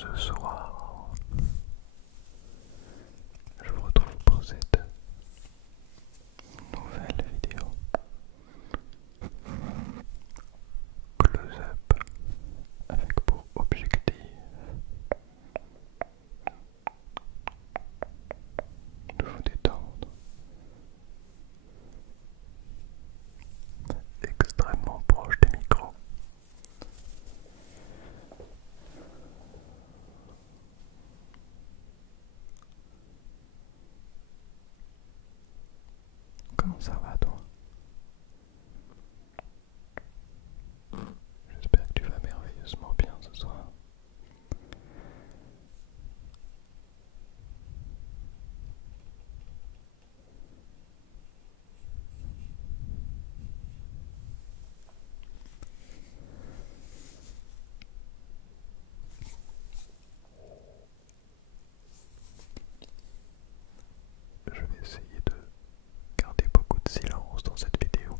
ce soir, je vous retrouve pour cette nouvelle vidéo close-up avec pour objectif de vous détendre extrêmement proche des micros. Comment ça va toi? J'espère que tu vas merveilleusement bien ce soir. Je vais essayer de garder beaucoup de silence dans cette vidéo.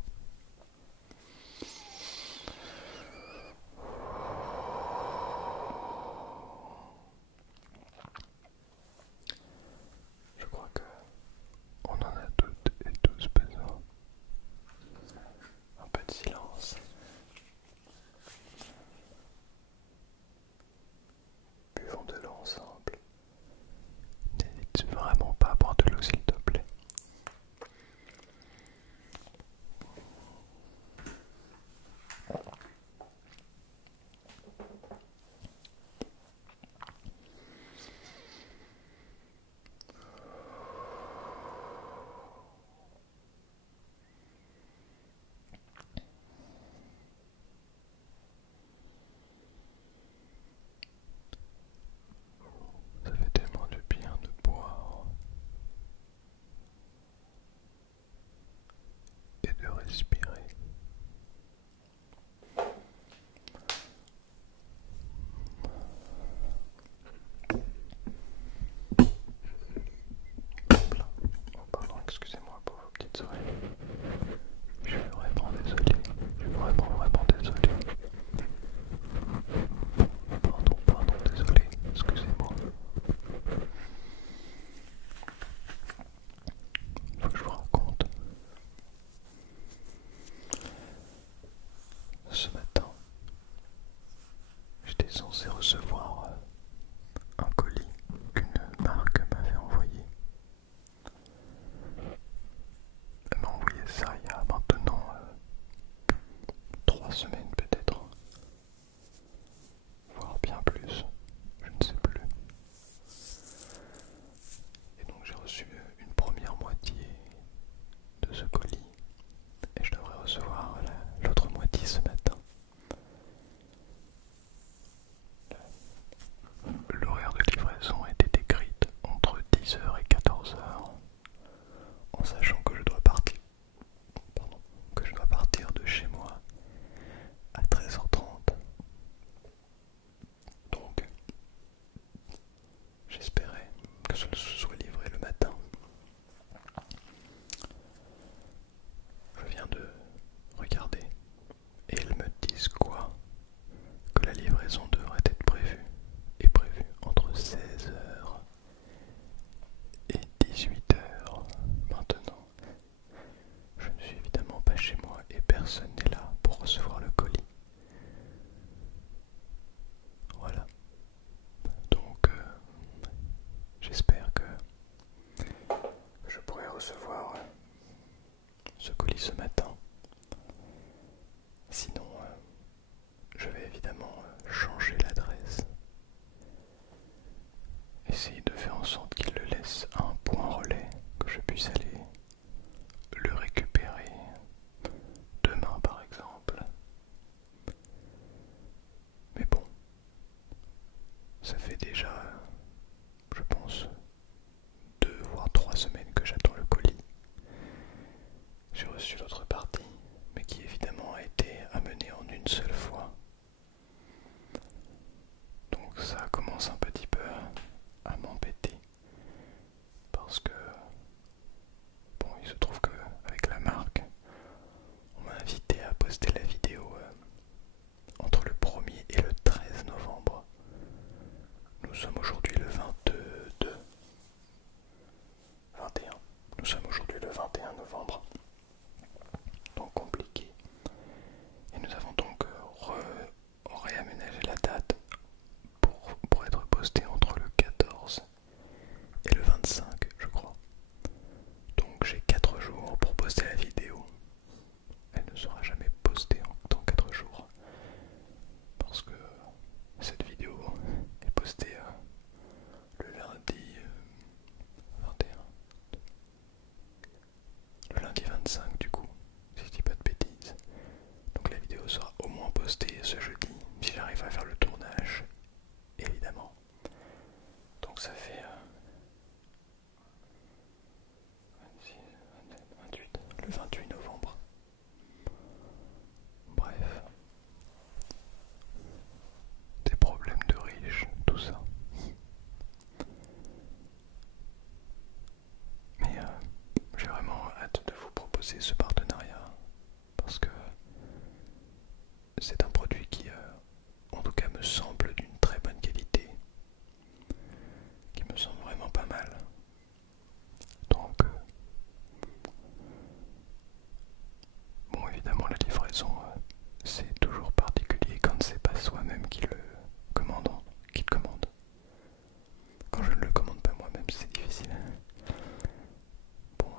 Je crois que on en a toutes et tous besoin. Un peu de silence. Buvons de l'eau ensemble. N'hésite vraiment pas à boire de l'eau s'il te plaît. Ça fait tellement du bien de boire et de respirer. Hop là. Oh pardon, excusez-moi pour vos petites oreilles. Je suis vraiment désolé. Je suis vraiment désolé. Pardon, désolé. Excusez-moi. Faut que je vous raconte. Ce matin, j'étais censé recevoir un colis qu'une marque m'avait envoyé. Elle m'a envoyé ça il y a maintenant 3 semaines peut-être, voire bien plus, je ne sais plus. Et donc j'ai reçu une première moitié de ce colis et je devrais recevoir l'autre moitié ce matin. L'horaire de livraison était écrite entre 10 h et 14 h, en sachant que je dois partir de chez moi à 13 h 30. Donc, j'espérais que ce soit livré le matin. Je viens de regarder et ils me disent quoi? Que la livraison devrait être prévue entre 16 h et 18 h. Maintenant, je ne suis évidemment pas chez moi et personne n'est là pour recevoir le colis. Voilà. Donc, j'espère que je pourrai recevoir ce colis ce matin. Sinon, je vais évidemment changer l'adresse. Essayer de faire en sorte qu'il le laisse à un point relais, que je puisse aller le récupérer demain par exemple. Mais bon, ça fait déjà, je pense, 2 voire 3 semaines que j'attends le colis. J'ai reçu l'autre partie, mais qui évidemment a été amenée en une seule fois. Donc ça commence un petit peu à m'embêter. Parce que, bon, il se trouve qu'avec la marque, on m'a invité à poster la vidéo entre le 1er et le 13 novembre. poster ce jeudi, si j'arrive à faire le tournage, évidemment. Donc ça fait 26, 27, 28, le 28 novembre. Bref, des problèmes de riches, tout ça. Mais j'ai vraiment hâte de vous proposer ce partenariat parce que c'est un produit qui, en tout cas, me semble d'une très bonne qualité, qui me semble vraiment pas mal. Donc, bon, évidemment, la livraison, c'est toujours particulier quand c'est pas soi-même qui le commande, qui le commande. Quand je ne le commande pas moi-même, c'est difficile. Bon,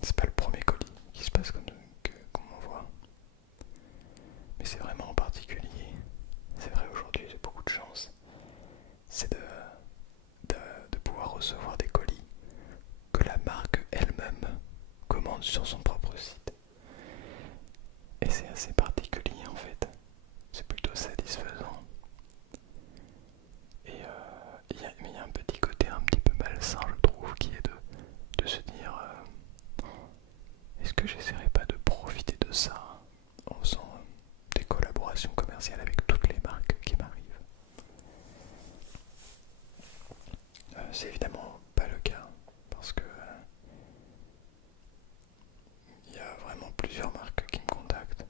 c'est pas le premier colis qui se passe comme qu'on m'envoie. Mais c'est vraiment en particulier, c'est vrai aujourd'hui j'ai beaucoup de chance, c'est de pouvoir recevoir des colis que la marque elle-même commande sur son propre site. Et c'est assez particulier en fait, c'est plutôt satisfaisant. Et il y a un petit côté un petit peu malsain je trouve qui est de se dire est-ce que j'essaierai pas de profiter de ça en faisant des collaborations commerciales avec toutes les marques qui m'arrivent. C'est évidemment pas le cas parce que il y a vraiment plusieurs marques qui me contactent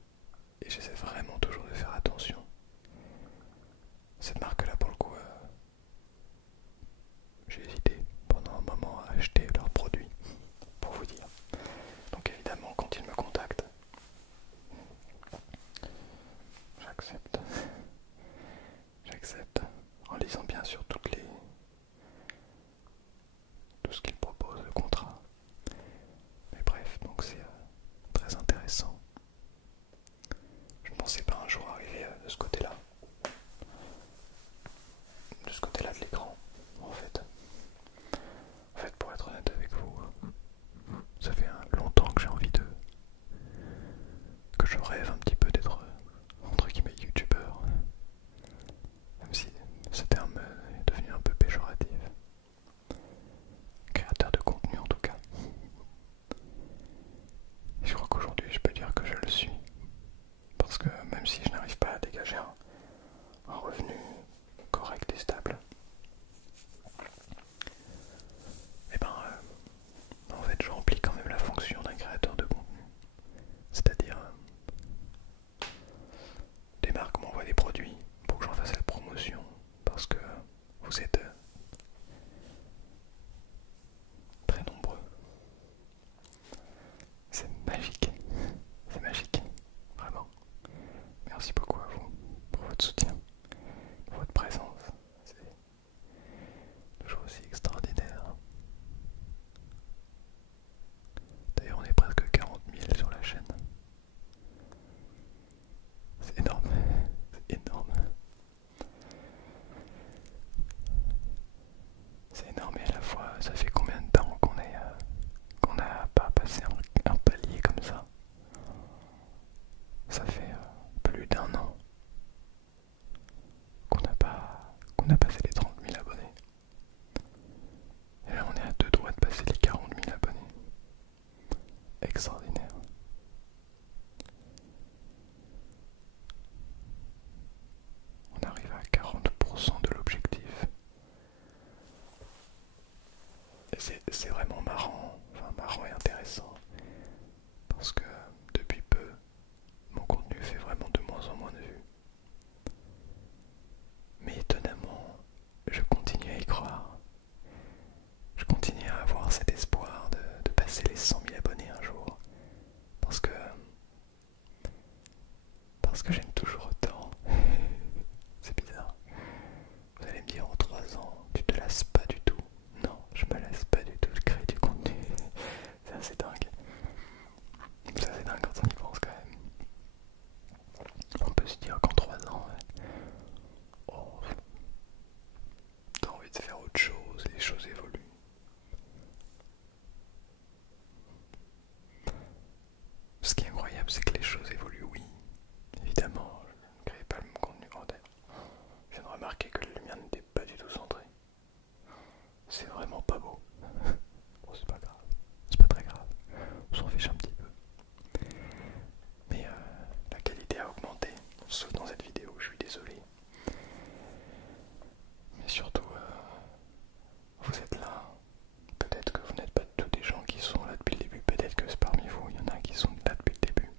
et j'essaie vraiment toujours de faire attention. Cette marque-là, pour le coup, j'ai hésité pendant un moment à acheter leurs produits, pour vous dire. Donc évidemment, quand ils me contactent, j'accepte. J'accepte en lisant bien sûr tout ce qu'ils proposent, le contrat. Mais bref, donc c'est très intéressant. Je ne pensais pas un jour arriver de ce côté-là. De ce côté-là de l'écran, en fait. En fait, pour être honnête avec vous, ça fait longtemps que j'ai envie que je rêve un petit peu d'être, entre guillemets, youtubeur. Même si ce terme est devenu un peu péjoratif. Créateur de contenu en tout cas. Et je crois qu'aujourd'hui je peux dire que je le suis. Parce que même si je n'arrive pas à dégager un revenu correct et stable, et ben en fait je remplis quand même la fonction d'un créateur de contenu. C'est-à-dire des marques m'envoient des produits pour que j'en fasse la promotion parce que vous êtes très nombreux. C'est magique, vraiment. Merci beaucoup à vous pour votre soutien, pour votre présence. C'est toujours aussi extraordinaire. D'ailleurs, on est presque 40 000 sur la chaîne. C'est énorme, c'est énorme. C'est énorme et à la fois, ça fait combien de temps qu'on n'a pas passé un palier comme ça? Ça fait plus d'un an qu'on a passé les 30 000 abonnés. Et là on est à deux doigts de passer les 40 000 abonnés. Extraordinaire. On arrive à 40% de l'objectif. Et c'est vraiment marrant, enfin marrant et intéressant. Parce que depuis peu, mon contenu fait vraiment de moins en moins de vues. Mais étonnamment, je continue à y croire. Je continue à avoir cet espoir de passer les 100 000 abonnés un jour. Parce que j'aime toujours autant. C'est bizarre. Vous allez me dire en 3 ans, tu te lasses pas du tout. Non, je me lasse pas du tout de créer du contenu. C'est assez dingue. C'est assez dingue quand on y pense quand même. On peut se dire qu'en 3 ans, oh, t'as envie de faire autre chose, les choses évoluent. Ce qui est incroyable, c'est que les choses évoluent, oui. Évidemment, sauf dans cette vidéo, je suis désolé. Mais surtout, vous êtes là. Peut-être que vous n'êtes pas tous des gens qui sont là depuis le début. Peut-être que parmi vous, il y en a qui sont là depuis le début.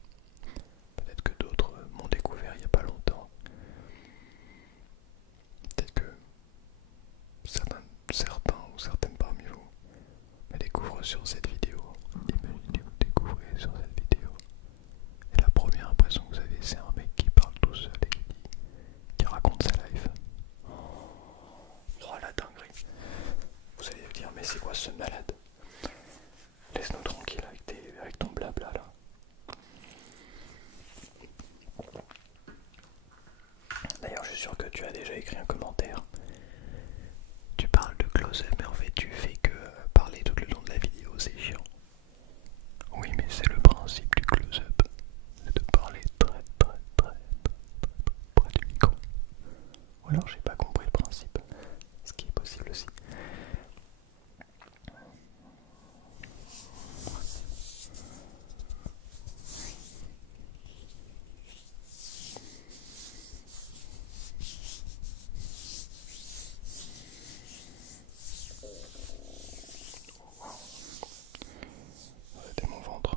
Peut-être que d'autres m'ont découvert il n'y a pas longtemps. Peut-être que certains ou certaines parmi vous me découvrent sur cette vidéo. Imaginez vous découvrez sur cette vidéo. Et la première impression que vous avez, c'est un mec qui parle tout seul et qui raconte sa life. Oh la dinguerie. Vous allez me dire, mais c'est quoi ce malade? Laisse-nous tranquille avec ton blabla là. D'ailleurs, je suis sûr que tu as déjà écrit un commentaire. Tu parles de close-up, mais en fait, tu fais que parler tout le long de la vidéo, c'est chiant. Oui, mais c'est le principe du close-up. C'est de parler très près du micro. Ou alors, j'ai pas compris le principe. Ce qui est possible aussi. C'était mon ventre.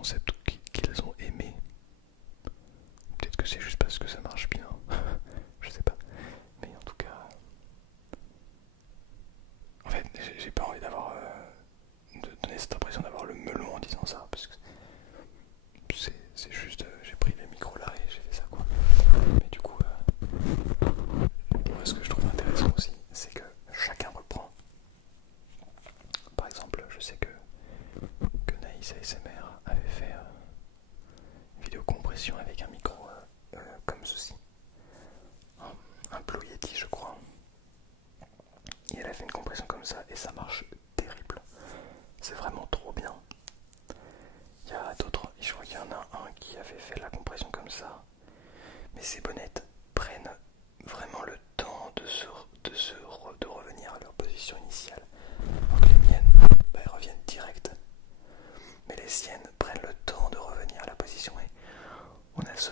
concept qu'ils ont aimé. Peut-être que c'est juste parce que ça marche bien, je sais pas. Mais en tout cas, en fait, j'ai pas envie d'avoir de donner cette impression d'avoir le melon en disant ça, parce que c'est juste, j'ai pris les micros là et j'ai fait ça quoi. Mais du coup, moi ce que je trouve intéressant aussi, c'est que chacun reprend. Par exemple, je sais que Naïs ASMR avait fait une vidéo compression avec un micro comme ceci, un Blue Yeti je crois, et elle a fait une compression comme ça et ça marche terrible, c'est vraiment trop bien. Il y a d'autres, je crois qu'il y en a un qui avait fait la compression comme ça, mais ces bonnettes prennent vraiment le temps de revenir à leur position initiale, alors que les miennes, elles reviennent direct, mais les siennes prennent le temps de revenir à la position et on a ce